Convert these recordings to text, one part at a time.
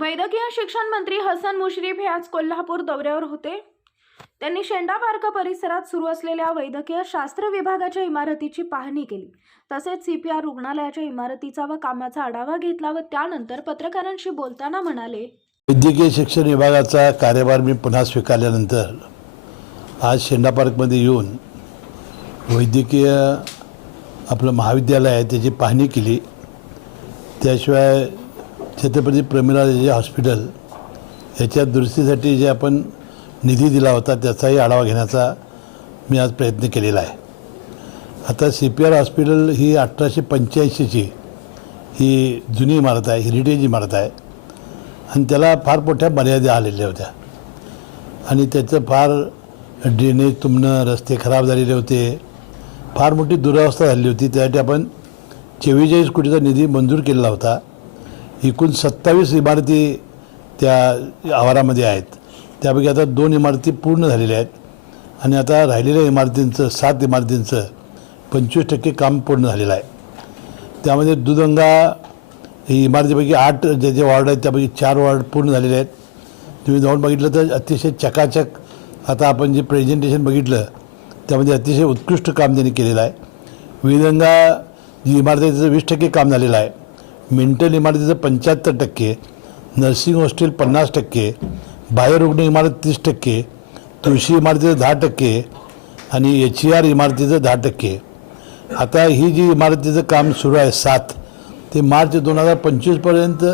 वैद्यकीय शिक्षण मंत्री हसन मुश्रीफ हे आज कोल्हापूर दौऱ्यावर होते. त्यांनी शेंडा पार्क परिसरात सुरू असलेल्या वैद्यकीय शास्त्र विभागाच्या इमारतीची पाहणी केली. तसेच सी पी आर रुग्णालयाच्या इमारतीचा व कामाचा आढावा घेतला व त्यानंतर पत्रकारांशी बोलताना म्हणाले वैद्यकीय शिक्षण विभागाचा कार्यभार मी पुन्हा स्वीकारल्यानंतर आज शेंडा पार्कमध्ये येऊन वैद्यकीय आपलं महाविद्यालय आहे त्याची पाहणी केली. त्याशिवाय छत्रपती प्रमिलाजी हॉस्पिटल याच्या दुरुस्तीसाठी जे आपण निधी दिला होता त्याचाही आढावा घेण्याचा मी आज प्रयत्न केलेला आहे. आता सी पी आर हॉस्पिटल ही अठराशे पंच्याऐंशीची ही जुनी इमारत आहे हेरिटेज इमारत आहे. आणि त्याला फार मोठ्या मर्यादा आलेल्या होत्या. आणि त्याचं फार ड्रेनेज तुंबणं रस्ते खराब झालेले होते. फार मोठी दुरावस्था झाली होती. त्यासाठी आपण चव्वेचाळीस कोटीचा निधी मंजूर केलेला होता. एकूण सत्तावीस इमारती त्या आवारामध्ये आहेत. त्यापैकी आता दोन इमारती पूर्ण झालेल्या आहेत. आणि आता राहिलेल्या इमारतींचं सात इमारतींचं पंचवीस टक्के काम पूर्ण झालेलं आहे. त्यामध्ये दुधंगा ही इमारतीपैकी आठ जे जे वॉर्ड आहेत त्यापैकी चार वॉर्ड पूर्ण झालेले आहेत. तुम्ही जाऊन बघितलं तर अतिशय चकाचक आता आपण जे प्रेझेंटेशन बघितलं त्यामध्ये अतिशय उत्कृष्ट काम त्यांनी केलेलं आहे. विधंगा जी इमारत आहे त्याचं वीस टक्के काम झालेलं आहे. मेंटल इमारतीचं पंच्याहत्तर टक्के नर्सिंग हॉस्टेल पन्नास टक्के बाह्यरुग्ण इमारत तीस टक्के तुळशी इमारतीचं दहा टक्के आणि एच ई आर इमारतीचं दहा टक्के. आता ही जी इमारतीचं काम सुरू आहे सात ते मार्च दोन हजार पंचवीसपर्यंत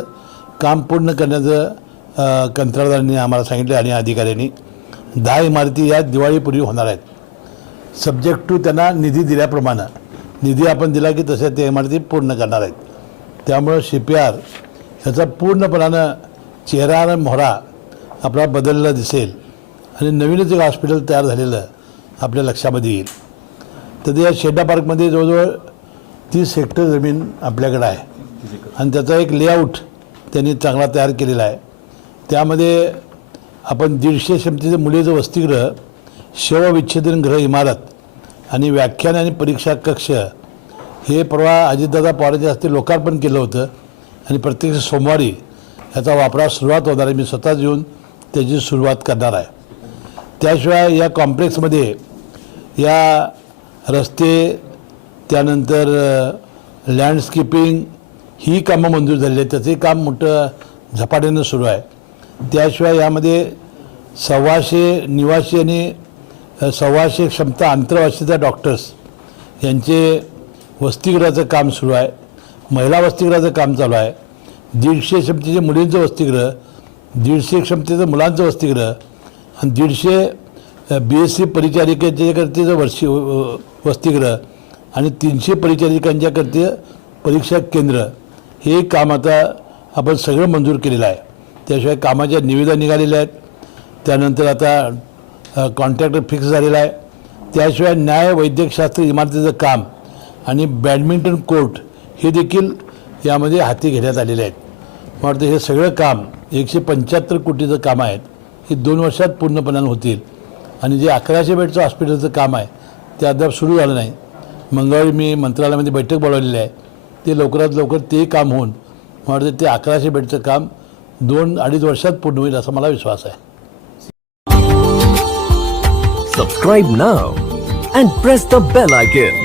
काम पूर्ण करण्याचं कंत्राटदारांनी आम्हाला सांगितलं आणि अधिकाऱ्यांनी. दहा इमारती या दिवाळीपूर्वी होणार आहेत. सब्जेक्ट टू त्यांना निधी दिल्याप्रमाणे. निधी आपण दिला की तशा त्या इमारती पूर्ण करणार आहेत. त्यामुळं सी पी आर ह्याचा पूर्णपणानं चेहरा आणि मोहरा आपला बदललेला दिसेल. आणि नवीनच एक हॉस्पिटल तयार झालेलं आपल्या लक्षामध्ये येईल. तर या शेड्डा पार्कमध्ये जवळजवळ तीस हेक्टर जमीन आपल्याकडं आहे. आणि त्याचा एक लेआउट त्यांनी चांगला तयार केलेला आहे. त्यामध्ये आपण दीडशे क्षमतेचं मुलीचं वसतिगृह शवविच्छेदन गृह इमारत आणि व्याख्यान आणि परीक्षा कक्ष हे परवा अजितदादा पवारांच्या हस्ते लोकार्पण केलं होतं आणि प्रत्यक्ष सोमवारी याचा वापरास सुरुवात होणार आहे. मी स्वतःच येऊन त्याची सुरुवात करणार आहे. त्याशिवाय या कॉम्प्लेक्समध्ये या रस्ते त्यानंतर लँडस्केपिंग ही कामं मंजूर झालेली आहेत. त्याचंही काम मोठं झपाट्यानं सुरू आहे. त्याशिवाय यामध्ये सव्वाशे निवासी आणि सव्वाशे क्षमता आंतरवासीचा डॉक्टर्स यांचे वसतिगृहाचं काम सुरू आहे. महिला वसतिगृहाचं काम चालू आहे. दीडशे क्षमतेचे मुलींचं वसतिगृह दीडशे क्षमतेचं मुलांचं वसतिगृह आणि दीडशे बी एस सी परिचारिकेच्याकरतेचं वर्षी वसतिगृह आणि तीनशे परिचारिकांच्याकरती परीक्षा केंद्र. हे काम आता आपण सगळं मंजूर केलेलं आहे. त्याशिवाय कामाच्या निविदा निघालेल्या आहेत. त्यानंतर आता कॉन्ट्रॅक्टर फिक्स झालेला आहे. त्याशिवाय न्याय वैद्यकशास्त्र इमारतीचं काम आणि बॅडमिंटन कोर्ट हे देखील यामध्ये हाती घेण्यात आलेले आहेत. मला वाटतं हे सगळं काम एकशे पंच्याहत्तर कोटीचं काम आहेत हे दोन वर्षात पूर्णपणानं होतील. आणि जे अकराशे बेडचं हॉस्पिटलचं काम आहे ते अद्याप सुरू झालं नाही. मंगळवारी मी मंत्रालयामध्ये बैठक बोलावलेली आहे. ते लवकरात लवकर तेही काम होऊन मला ते अकराशे बेडचं काम दोन अडीच वर्षात पूर्ण होईल असा मला विश्वास आहे. Subscribe now and press the bell icon